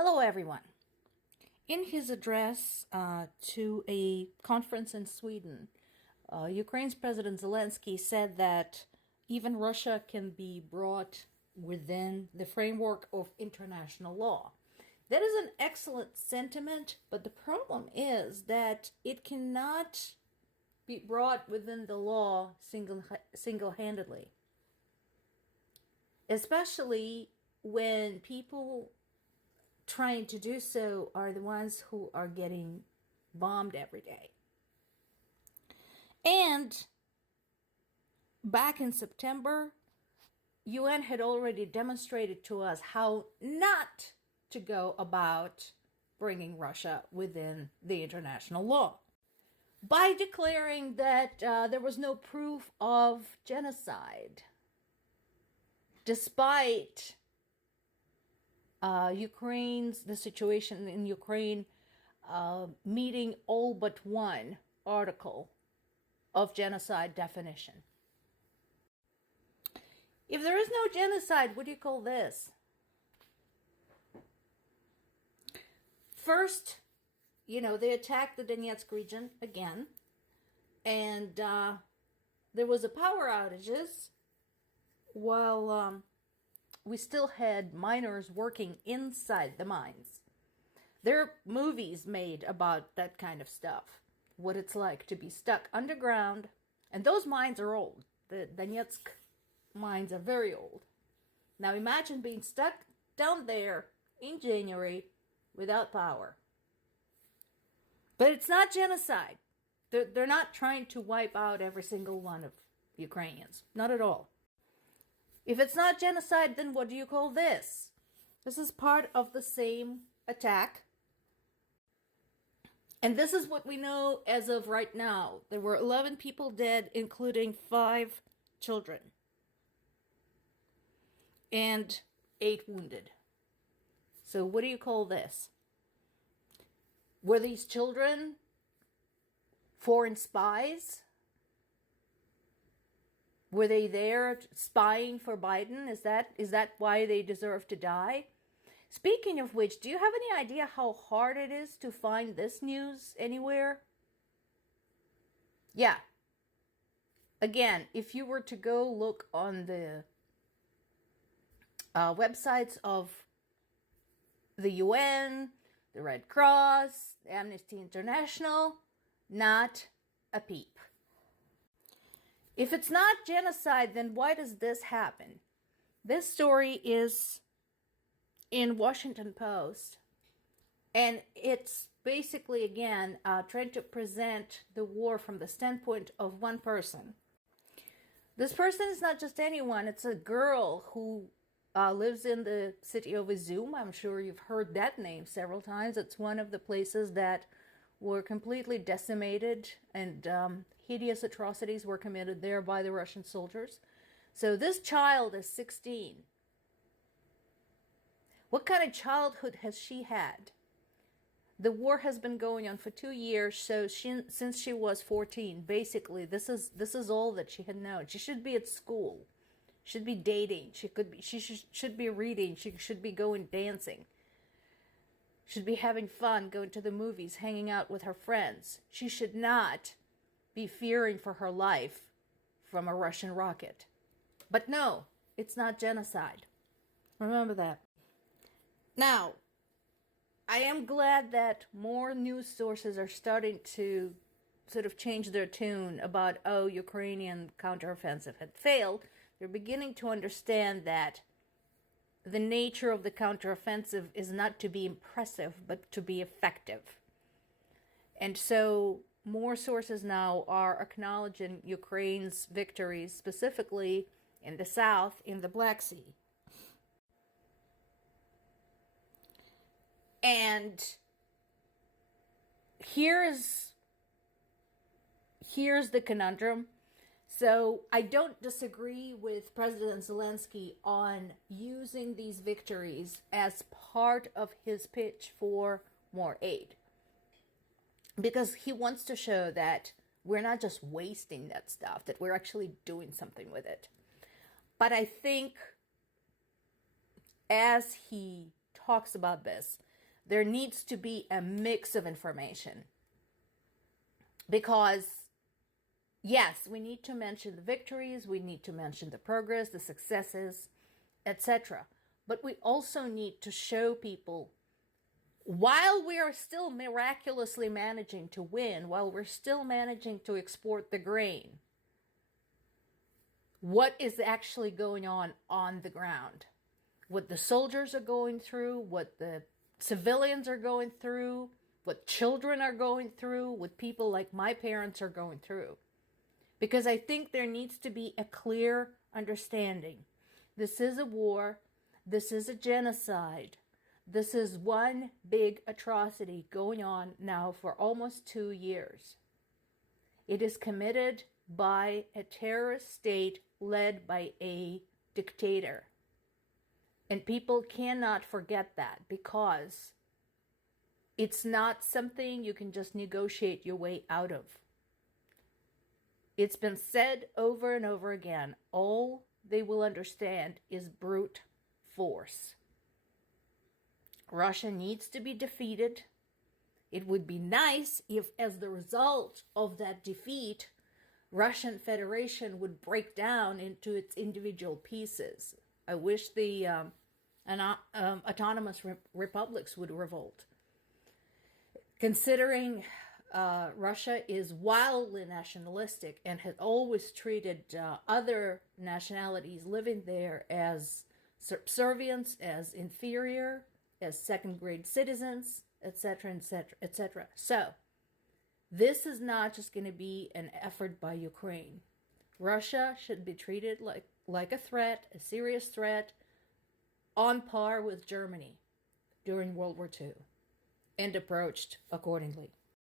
Hello, everyone. In his address to a conference in Sweden, Ukraine's President Zelensky said that even Russia can be brought within the framework of international law. That is an excellent sentiment, but the problem is that it cannot be brought within the law single-handedly, especially when people trying to do so are the ones who are getting bombed every day. And back in September, UN had already demonstrated to us how not to go about bringing Russia within the international law by declaring that there was no proof of genocide, despite the situation in Ukraine meeting all but one article of genocide definition. If there is no genocide, what do you call this? First, they attacked the Donetsk region again, and there was a power outages while we still had miners working inside the mines. There are movies made about that kind of stuff, what it's like to be stuck underground. And those mines are old. The Donetsk mines are very old. Now imagine being stuck down there in January without power. But it's not genocide. They're not trying to wipe out every single one of Ukrainians. Not at all. If it's not genocide, then what do you call this? This is part of the same attack. And this is what we know as of right now. There were 11 people dead, including 5 children. And 8 wounded. So what do you call this? Were these children foreign spies? Were they there spying for Biden? Is that why they deserve to die? Speaking of which, do you have any idea how hard it is to find this news anywhere? Yeah. Again, if you were to go look on the websites of the UN, the Red Cross, Amnesty International, not a peep. If it's not genocide, then why does this happen? This story is in Washington Post, and it's basically, again, trying to present the war from the standpoint of one person. This person is not just anyone. It's a girl who lives in the city of Izum. I'm sure you've heard that name several times. It's one of the places that were completely decimated, and hideous atrocities were committed there by the Russian soldiers. So this child is 16. What kind of childhood has she had? The war has been going on for 2 years, so since she was 14, basically, this is all that she had known. She should be at school, should be dating, she should be reading, she should be going dancing. Should be having fun, going to the movies, hanging out with her friends. She should not be fearing for her life from a Russian rocket. But no, it's not genocide. Remember that. Now, I am glad that more news sources are starting to sort of change their tune about, Ukrainian counteroffensive had failed. They're beginning to understand that the nature of the counteroffensive is not to be impressive, but to be effective. And so more sources now are acknowledging Ukraine's victories, specifically in the south, in the Black Sea. And here's the conundrum. So I don't disagree with President Zelensky on using these victories as part of his pitch for more aid. Because he wants to show that we're not just wasting that stuff, that we're actually doing something with it. But I think as he talks about this, there needs to be a mix of information. Because, yes, we need to mention the victories, we need to mention the progress, the successes, etc. But we also need to show people, while we are still miraculously managing to win, while we're still managing to export the grain, what is actually going on the ground. What the soldiers are going through, what the civilians are going through, what children are going through, what people like my parents are going through. Because I think there needs to be a clear understanding. This is a war. This is a genocide. This is one big atrocity going on now for almost 2 years. It is committed by a terrorist state led by a dictator. And people cannot forget that, because it's not something you can just negotiate your way out of. It's been said over and over again, all they will understand is brute force. Russia needs to be defeated. It would be nice if, as the result of that defeat, Russian Federation would break down into its individual pieces. I wish the autonomous republics would revolt. Considering Russia is wildly nationalistic and has always treated other nationalities living there as subservients, as inferior, as second-grade citizens, etc., etc., etc. So, this is not just going to be an effort by Ukraine. Russia should be treated like a threat, a serious threat, on par with Germany during World War II, and approached accordingly.